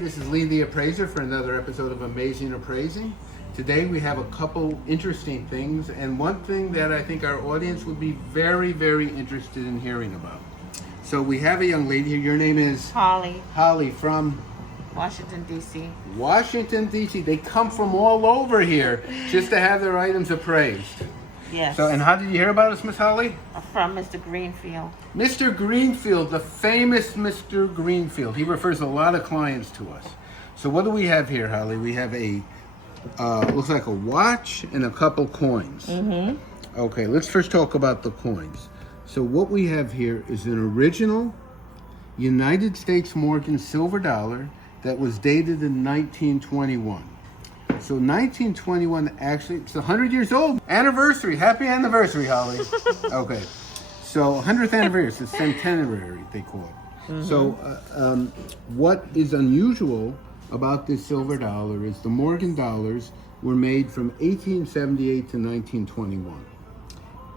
this is Lee the Appraiser for another episode of Amazing Appraising. Today we have a couple interesting things, and one thing that I think our audience would be very, very interested in hearing about. So we have a young lady here. Your name is? Holly. Holly from? Washington, D.C. Washington, D.C. They come from all over here just to have their items appraised. Yes. So, and how did you hear about us, Miss Holly? From Mr. Greenfield. Mr. Greenfield, the famous Mr. Greenfield. He refers a lot of clients to us. So what do we have here, Holly? We have a, looks like a watch and a couple coins. Mm-hmm. Okay, let's first talk about the coins. So what we have here is an original United States Morgan silver dollar that was dated in 1921. So 1921, actually, it's 100 years old. Anniversary. Happy anniversary, Holly. Okay. So 100th anniversary. It's the centenary, they call it. Mm-hmm. So what is unusual about this silver dollar is the Morgan dollars were made from 1878 to 1921.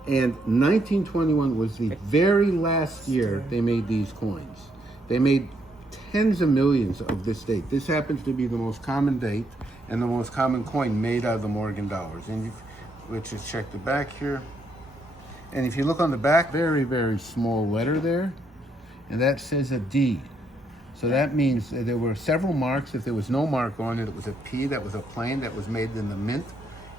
And 1921 was the very last year they made these coins. They made tens of millions of this date. This happens to be the most common date and the most common coin made out of the Morgan dollars. And let's just check the back here. And if you look on the back, very, very small letter there, and that says a D. So that means that there were several marks. If there was no mark on it, it was a P. That was a plane that was made in the mint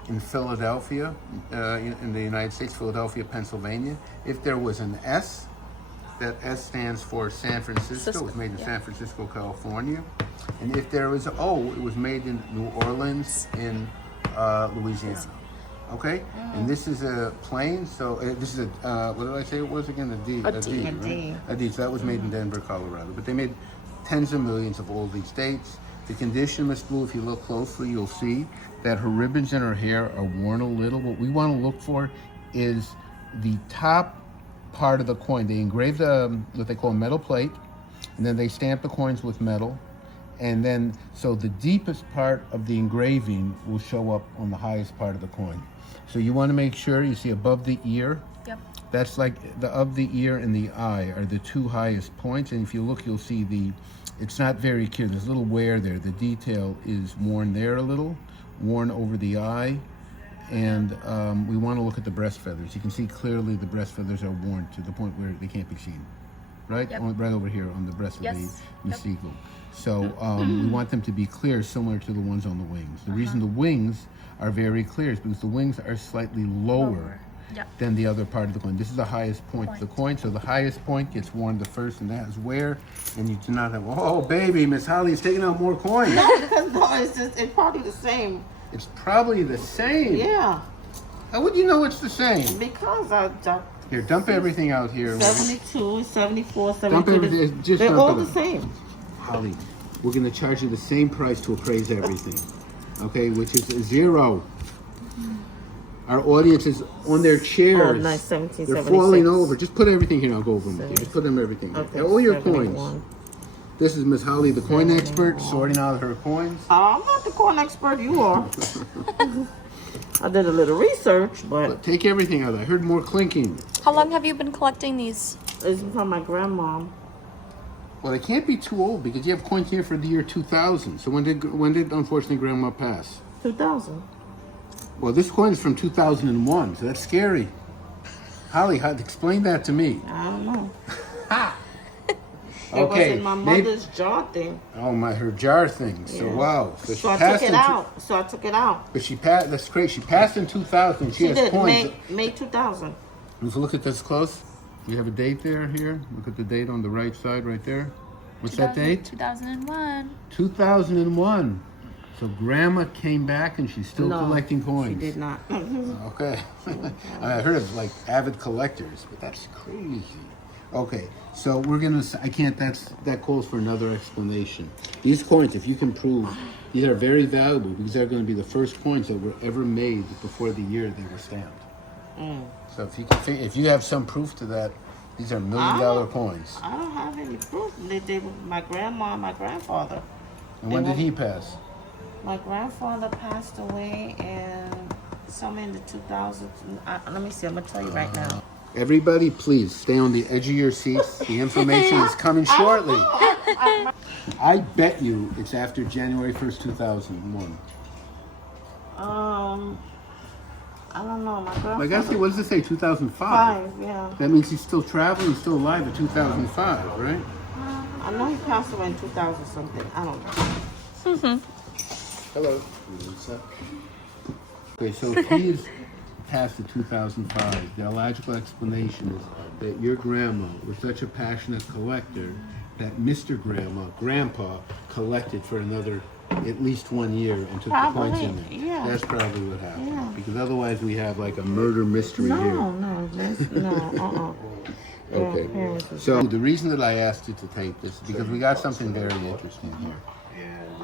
in Philadelphia, in the United States, Philadelphia, Pennsylvania. If there was an S, that S stands for San Francisco. It was made in San Francisco, California. And if there was an O, it was made in New Orleans in Louisiana. Okay? And this is a plane, so this is a, what did I say it was again? A D. A D. Right? A D. So that was made in Denver, Colorado. But they made tens of millions of all these dates. The condition, Miss Blue, if you look closely, you'll see that her ribbons and her hair are worn a little. What we want to look for is the top part of the coin. They engrave what they call a metal plate, and then they stamp the coins with metal. And then, so the deepest part of the engraving will show up on the highest part of the coin. So you want to make sure you see above the ear. Yep. That's like of the ear and the eye are the two highest points. And if you look, you'll see it's not very clear. There's a little wear there. The detail is worn there a little, worn over the eye. And we want to look at the breast feathers. You can see clearly the breast feathers are worn to the point where they can't be seen. Right? Yep. Right over here on the breast of Yes. the eagle. So we want them to be clear, similar to the ones on the wings. The reason the wings are very clear is because the wings are slightly lower Yep. than the other part of the coin. This is the highest point of the coin, so the highest point gets worn the first, and that is where, and you do not have, oh baby, Miss Holly's taking out more coins. No, because it's probably the same. It's probably the same. Yeah. How would you know it's the same? Because I Here, dump everything out here. 72, 74, Dump 72. everything, just They're dump all it the out. same. Holly, we're going to charge you the same price to appraise everything, okay, which is $0. Our audience is on their chairs. Oh, nice, 1776. They're falling over. Just put everything here. I'll go over them. Just put them everything. Okay, All your 71. coins. This is Miss Holly, the coin expert, sorting out her coins. I'm not the coin expert. You are. I did a little research, but Take everything out. I heard more clinking. How long have you been collecting these? it's from my grandma. Well, they can't be too old because you have coins here for the year 2000. So when did unfortunately Grandma pass? 2000. Well, this coin is from 2001, so that's scary. Holly, explain that to me. I don't know. It Okay. was in my mother's jar thing. Oh my, her jar thing. So Yeah. wow. So, So I took it out. So I took it out. But she passed. That's great. She passed in 2000. She She has did. coins. May 2000. Let's look at this close. We have a date there. Here. Look at the date on the right side, right there. What's that date? 2001. 2001. So Grandma came back and she's still No, collecting coins. She did not. Okay. I heard of like avid collectors, but that's crazy. Okay, so we're gonna. I can't. That calls for another explanation. These coins, if you can prove, these are very valuable because they're going to be the first coins that were ever made before the year they were stamped. So if you have some proof to that, these are $1 million coins. I don't have any proof. They were my grandma and my grandfather. And when did he pass? My grandfather passed away in somewhere in the 2000s. Let me see. I'm gonna tell you right now. Everybody, please stay on the edge of your seats. The information is coming shortly. I bet you it's after January 1st, 2001. I don't know. My grandfather. I guess, what does it say, 2005? 5, yeah. That means he's still traveling, he's still alive at 2005, right? I know he passed away in 2000 something. I don't know. Hello. Okay, so if he's past the 2005, the logical explanation is that your grandma was such a passionate collector that Mr. Grandpa collected for another at least 1 year and took the points in there. Yeah. That's probably what happened. Yeah. Because otherwise we have like a murder mystery here. No. Okay. Yeah, So the reason that I asked you to tape this is because we got something very interesting here.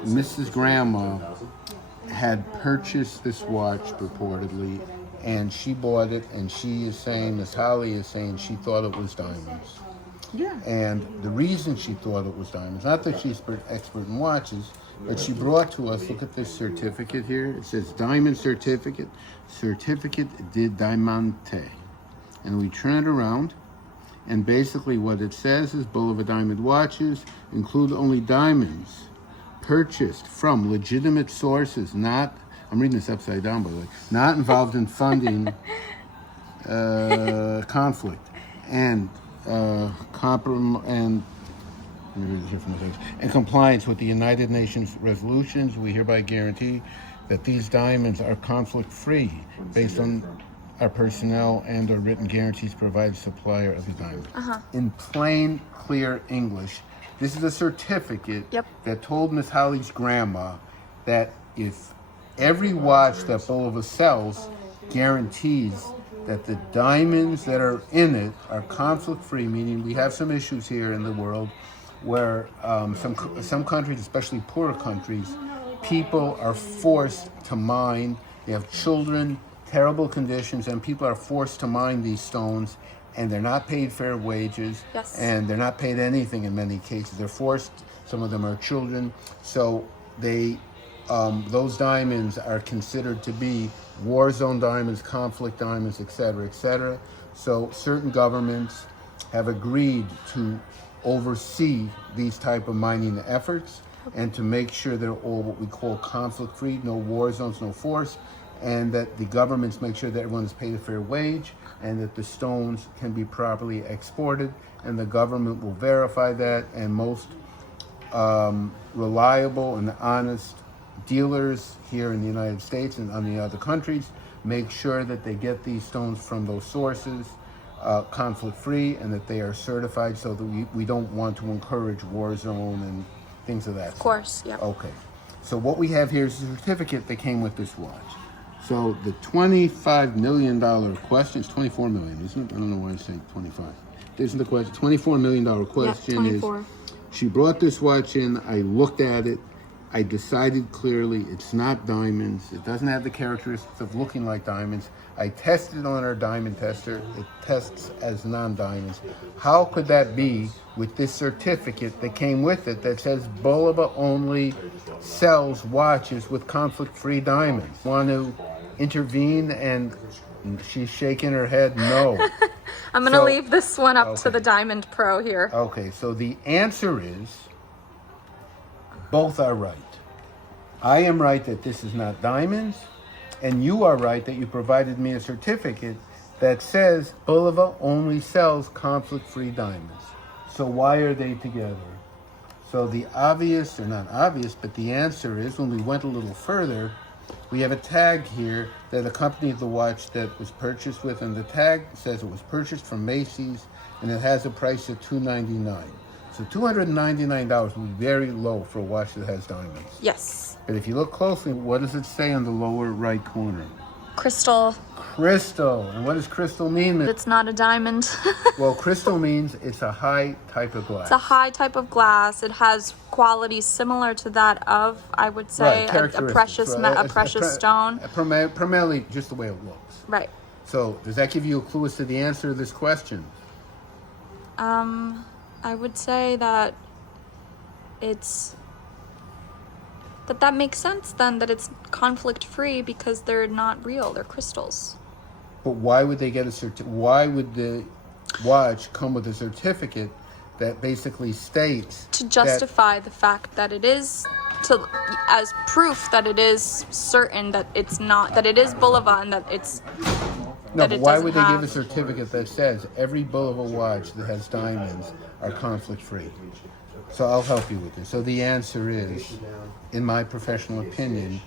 Mrs. Grandma had purchased this watch purportedly, and she bought it, and she is saying, Miss Holly is saying, she thought it was diamonds. Yeah. And the reason she thought it was diamonds, not that she's expert in watches, but she brought to us, look at this certificate here. It says diamond certificate, certificate de diamante. And we turn it around, and basically what it says is Bulova diamond watches include only diamonds purchased from legitimate sources, not, I'm reading this upside down by the way, not involved in funding conflict and in compliance with the United Nations resolutions. We hereby guarantee that these diamonds are conflict-free based on our personnel and our written guarantees provided supplier of the diamond. In plain, clear English, this is a certificate that told Miss Holly's grandma that if every watch that Bulova sells guarantees that the diamonds that are in it are conflict-free, meaning we have some issues here in the world where some countries, especially poorer countries, people are forced to mine. They have children, terrible conditions, and people are forced to mine these stones, and they're not paid fair wages, and they're not paid anything in many cases. They're forced, some of them are children, so they those diamonds are considered to be war zone diamonds, conflict diamonds, etc., etc. So certain governments have agreed to oversee these type of mining efforts and to make sure they're all what we call conflict-free, no war zones, no force, and that the governments make sure that everyone is paid a fair wage and that the stones can be properly exported, and the government will verify that, and most reliable and honest dealers here in the United States and on the other countries make sure that they get these stones from those sources conflict-free, and that they are certified, so that we don't want to encourage war zone and things of that sort. Of course, yeah. Okay, so what we have here is a certificate that came with this watch. So the $25 million question, it's $24 million, isn't it? I don't know why I say 25. This is the question. $24 million question is, she brought this watch in, I looked at it, I decided clearly it's not diamonds. It doesn't have the characteristics of looking like diamonds. I tested it on our diamond tester. It tests as non-diamonds. How could that be with this certificate that came with it that says Bulova only sells watches with conflict-free diamonds? Want to intervene? And she's shaking her head no. I'm going to leave this one up to the Diamond Pro here. Okay, so the answer is both are right. I am right that this is not diamonds, and you are right that you provided me a certificate that says Bulova only sells conflict-free diamonds. So why are they together? So the obvious, or not obvious, but the answer is, when we went a little further, we have a tag here that accompanied the watch that was purchased with, and the tag says it was purchased from Macy's, and it has a price of $299. So $299 would be very low for a watch that has diamonds. Yes. But if you look closely, what does it say on the lower right corner? Crystal. Crystal. And what does crystal mean? It's not a diamond. Well, crystal means it's a high type of glass. It's a high type of glass. It has qualities similar to that of, I would say, a precious stone. Primarily just the way it looks. Right. So does that give you a clue as to the answer to this question? I would say that that makes sense then, that it's conflict free because they're not real, they're crystals. But why would they get a why would the watch come with a certificate that basically states to justify the fact that it is as proof that it is certain that it's not, that it is Bulova, and that it's No, but why would they give a certificate that says every Bulova watch that has diamonds are conflict free? So I'll help you with this. So the answer is, in my professional opinion,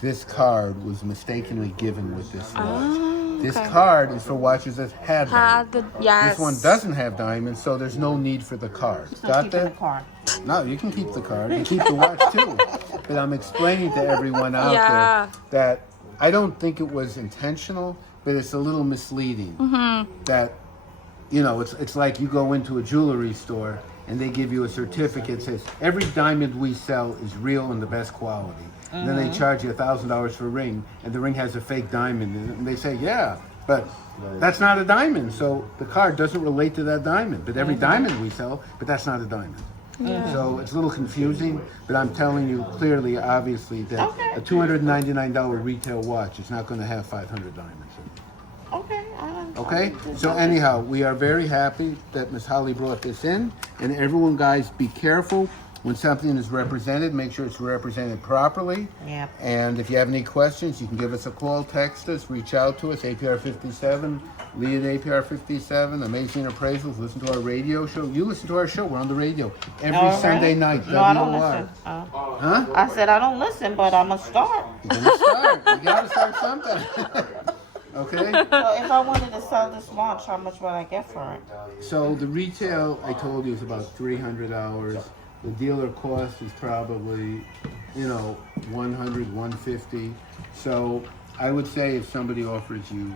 this card was mistakenly given with this watch. This card is for watches that had diamonds. This one doesn't have diamonds, so there's no need for the card. Got that? The card. No, you can keep the card. You can keep the watch too. But I'm explaining to everyone out there that I don't think it was intentional, but it's a little misleading. That, you know, it's like you go into a jewelry store and they give you a certificate that says every diamond we sell is real and the best quality. And then they charge you $1,000 for a ring, and the ring has a fake diamond in it. And they say, yeah, but that's not a diamond. So the card doesn't relate to that diamond. But every diamond we sell, but that's not a diamond. So it's a little confusing, but I'm telling you clearly, obviously, that a $299 retail watch is not going to have 500 diamonds. Okay? So anyhow, we are very happy that Miss Holly brought this in. And everyone, guys, be careful. When something is represented, make sure it's represented properly. Yep. And if you have any questions, you can give us a call, text us, reach out to us, APR57, Lee at APR57, Amazing Appraisals. Listen to our radio show. You listen to our show. We're on the radio every Sunday night. No, I don't listen. Huh? I said I don't listen, but I'm going to start. You're going to start. You got to start something. Okay? So if I wanted to sell this watch, how much would I get for it? So the retail, I told you, is about $300. The dealer cost is probably, you know, $100, $150. So I would say if somebody offers you,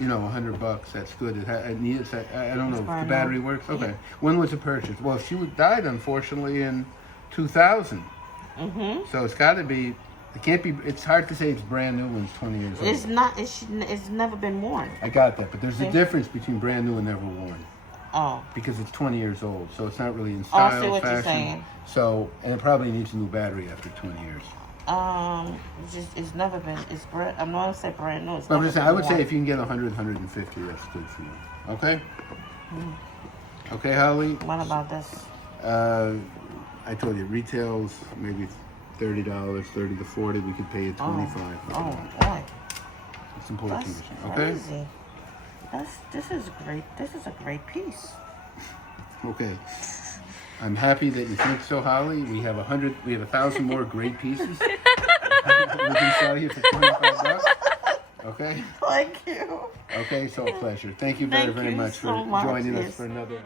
you know, $100, that's good. I don't know if the battery works. Okay. When was it purchased? Well, she died, unfortunately, in 2000. So it's got to be. It can't be. It's hard to say it's brand new when it's 20 years old. It's not. It's never been worn. I got that, but there's a difference between brand new and never worn. Oh. Because it's 20 years old, so it's not really in style, I see what fashion. You're saying. So, and it probably needs a new battery after 20 years. It's never been. It's brand. I'm not gonna say brand new. I'm just saying, I would say if you can get 100, 150, that's good for you. Okay. Okay, Holly. What about this? I told you retails maybe $30, 30 to 40. We could pay you 25. Oh boy. It's important. That's Okay. crazy. This is great. This is a great piece. Okay. I'm happy that you think so, Holly. We have 1,000 more great pieces. We can sell you for $25. Okay. Thank you. Okay, so a pleasure. Thank you very much for joining us for another.